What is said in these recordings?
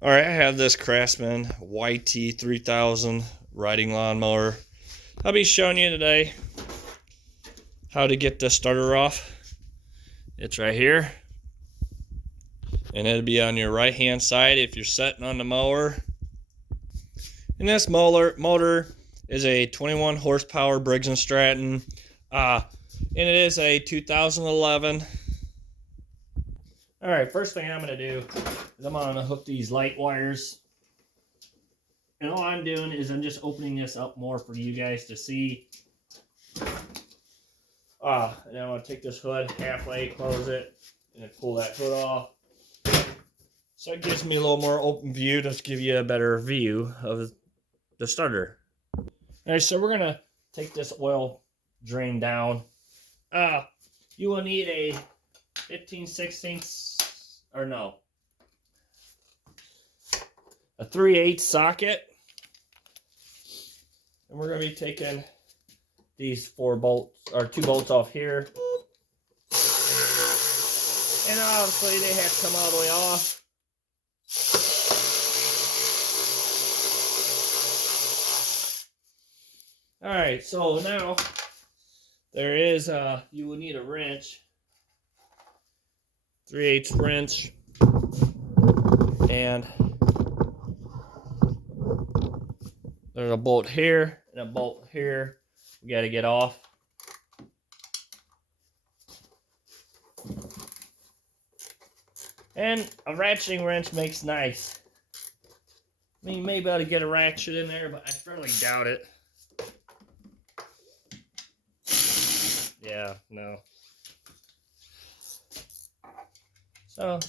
All right, I have this Craftsman YT 3000 riding lawnmower. I'll be showing you today how to get the starter off. It's right here, and it'll be on your right hand side if you're sitting on the mower. And this motor is a 21 horsepower Briggs & Stratton, and it is a 2011. All right, first thing I'm going to do is I'm going to hook these light wires. And all I'm doing is I'm just opening this up more for you guys to see. And then I'm going to take this hood halfway, close it, and then pull that hood off. So it gives me a little more open view to give you a better view of the starter. All right, so we're going to take this oil drain down. You will need a 15/16, or no, a 3/8 socket. And we're going to be taking these 4 bolts, or 2 bolts off here. And obviously they have to come all the way off. Alright, so now there is, you will need a wrench. 3/8 wrench. And there's a bolt here and a bolt here. We got to get off. And a ratcheting wrench makes nice. I mean, you may be able to get a ratchet in there, but I fairly doubt it. Yeah, no. So,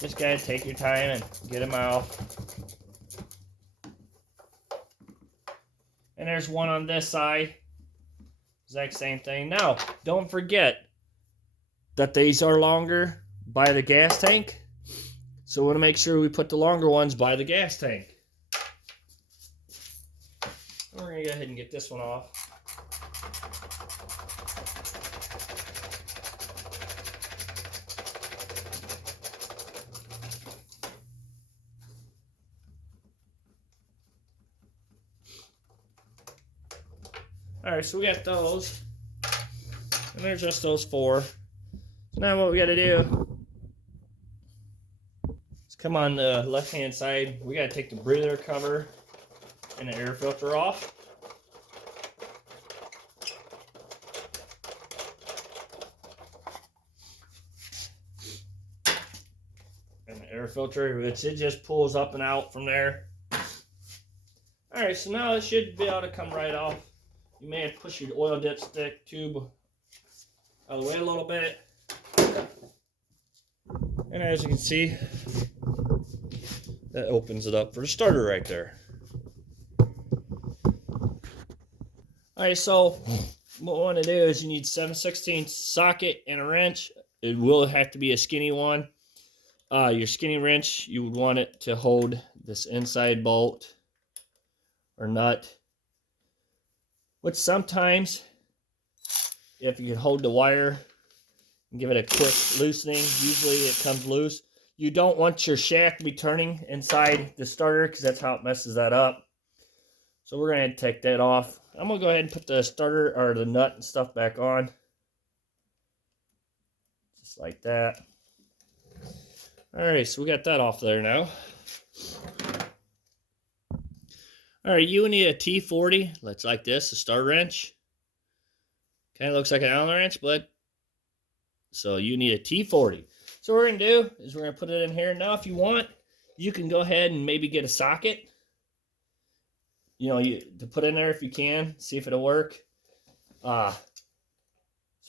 just gotta take your time and get them out. And there's one on this side. Exact same thing. Now, don't forget that these are longer by the gas tank. So we want to make sure we put the longer ones by the gas tank. We're going to go ahead and get this one off. Alright, so we got those. And there's just those 4. So now what we got to do is come on the left hand side. We got to take the breather cover and the air filter off. And the air filter, which it just pulls up and out from there. Alright, so now it should be able to come right off. You may have to push your oil dipstick tube out of the way a little bit. And as you can see, that opens it up for the starter right there. Alright, so what we want to do is you need 7/16 socket and a wrench. It will have to be a skinny one. Your skinny wrench, you would want it to hold this inside bolt or nut. Which sometimes, if you can hold the wire and give it a quick loosening, usually it comes loose. You don't want your shaft to be turning inside the starter because that's how it messes that up. So we're going to take that off. I'm going to go ahead and put the starter or the nut and stuff back on. Just like that. Alright, so we got that off there now. Alright, you will need a T40. Looks like this, a star wrench. Kind of looks like an Allen wrench, but so you need a T40. So what we're going to do is we're going to put it in here. Now, if you want, you can go ahead and maybe get a socket. You know, to put in there if you can. See if it'll work. So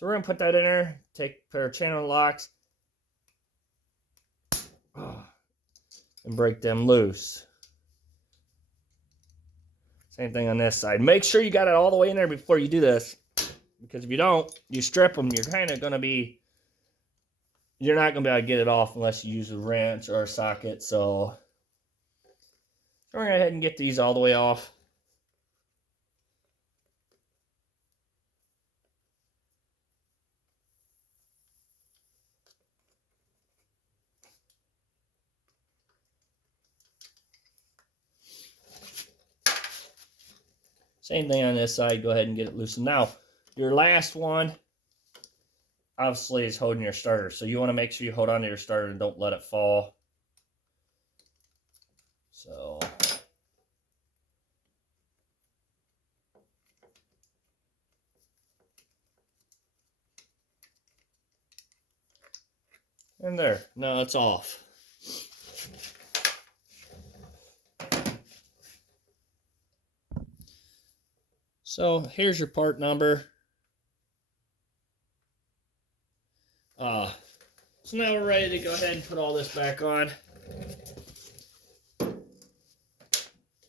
we're going to put that in there. Take a pair of channel locks. And break them loose. Same thing on this side. Make sure you got it all the way in there before you do this. Because if you don't, you strip them, you're kind of going to be... You're not going to be able to get it off unless you use a wrench or a socket. So we're going to go ahead and get these all the way off. Same thing on this side. Go ahead and get it loosened. Now, your last one, obviously, is holding your starter. So you want to make sure you hold on to your starter and don't let it fall. So... and there. Now it's off. So here's your part number. So now we're ready to go ahead and put all this back on,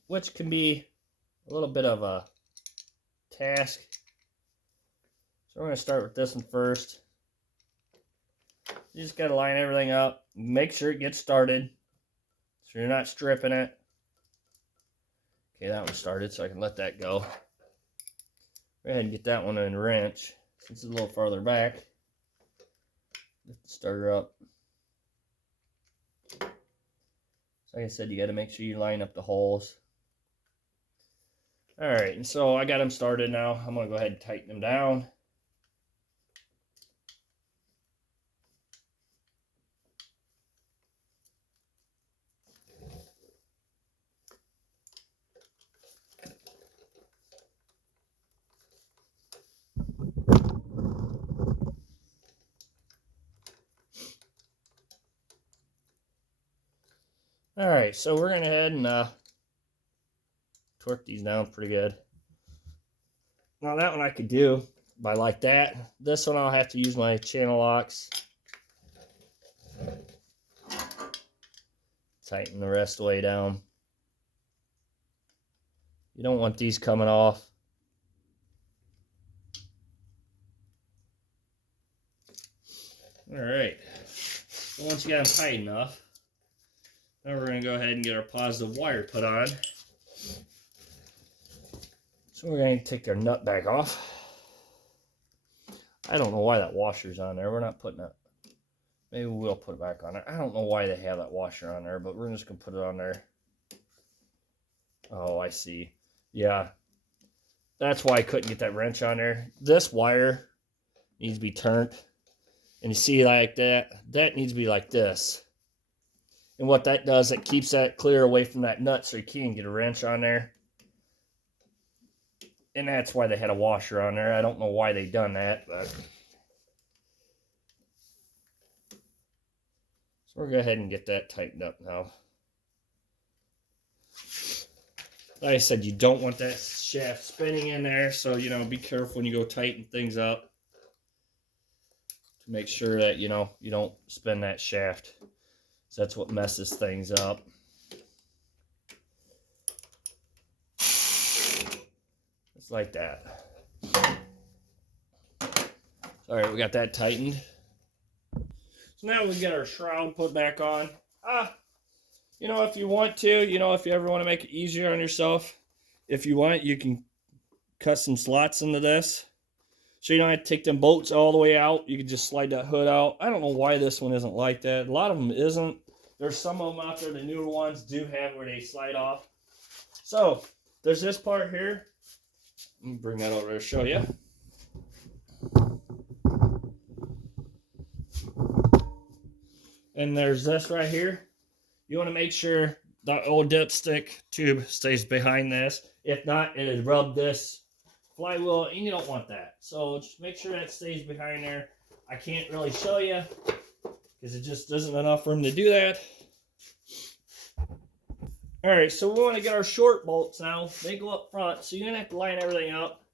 which can be a little bit of a task. So we're going to start with this one first. You just got to line everything up. Make sure it gets started so you're not stripping it. Okay, that one started, so I can let that go. Go ahead and get that one in a wrench since it's a little farther back. Lift the starter up. So like I said, you got to make sure you line up the holes. Alright, and so I got them started now. I'm going to go ahead and tighten them down. Alright, so we're going to head and torque these down pretty good. Now that one I could do by like that. This one I'll have to use my channel locks. Tighten the rest of the way down. You don't want these coming off. Alright, so once you got them tight enough, now we're going to go ahead and get our positive wire put on. So we're going to take our nut back off. I don't know why that washer's on there. We're not putting it. Maybe we'll put it back on there. I don't know why they have that washer on there, but we're just going to put it on there. Oh, I see. Yeah. That's why I couldn't get that wrench on there. This wire needs to be turned. And you see like that? That needs to be like this. And what that does, it keeps that clear away from that nut so you can't get a wrench on there. And that's why they had a washer on there. I don't know why they done that, but... so we're going to go ahead and get that tightened up now. Like I said, you don't want that shaft spinning in there, so, you know, be careful when you go tighten things up. To make sure that, you know, you don't spin that shaft. So that's what messes things up. Just like that. Alright, we got that tightened. So now we get our shroud put back on. You know, if you want to, you know, if you ever want to make it easier on yourself, if you want, you can cut some slots into this. So you don't have to take them bolts all the way out. You can just slide that hood out. I don't know why this one isn't like that. A lot of them isn't. There's some of them out there, the newer ones do have where they slide off. So, there's this part here. Let me bring that over to show you. And there's this right here. You want to make sure the old dipstick tube stays behind this. If not, it'll rub this flywheel, and you don't want that. So just make sure that stays behind there. I can't really show you because it just isn't enough room to do that. Alright, so we want to get our short bolts now. They go up front, so you're going to have to line everything up.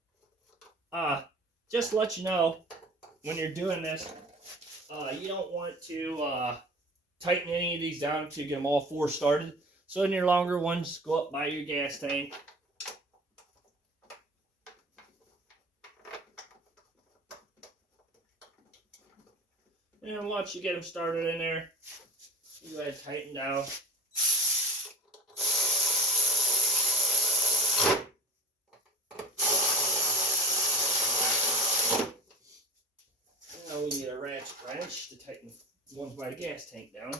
Just to let you know, when you're doing this, you don't want to tighten any of these down until you get them all four started. So in your longer ones, go up by your gas tank. And once you get them started in there, you go ahead and tighten down. Now we need a ratchet wrench to tighten the ones by the gas tank down.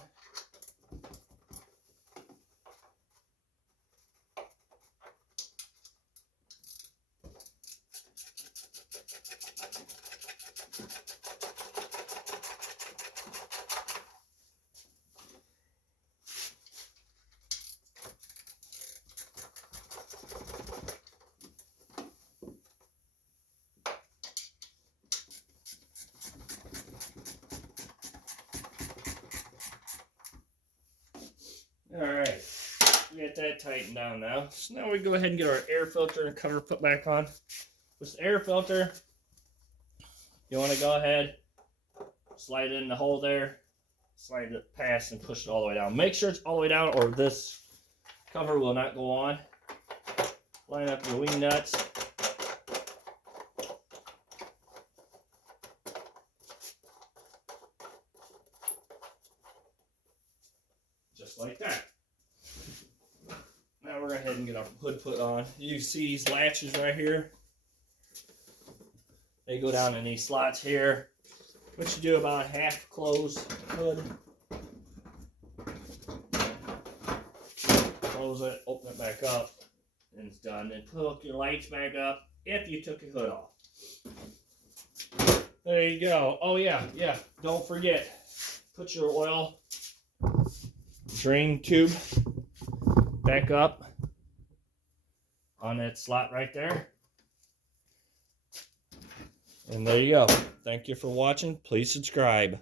Alright, we got that tightened down now. So now we go ahead and get our air filter and cover put back on. With the air filter, you want to go ahead, slide it in the hole there, slide it past and push it all the way down. Make sure it's all the way down or this cover will not go on. Line up your wing nuts. Just like that. Now we're going to go ahead and get our hood put on. You see these latches right here? They go down in these slots here. What you do about half close hood. Close it, open it back up, and it's done. Then hook your lights back up if you took your hood off. There you go. Oh yeah, don't forget, put your oil drain tube back up on that slot right there. And there you go. Thank you for watching. Please subscribe.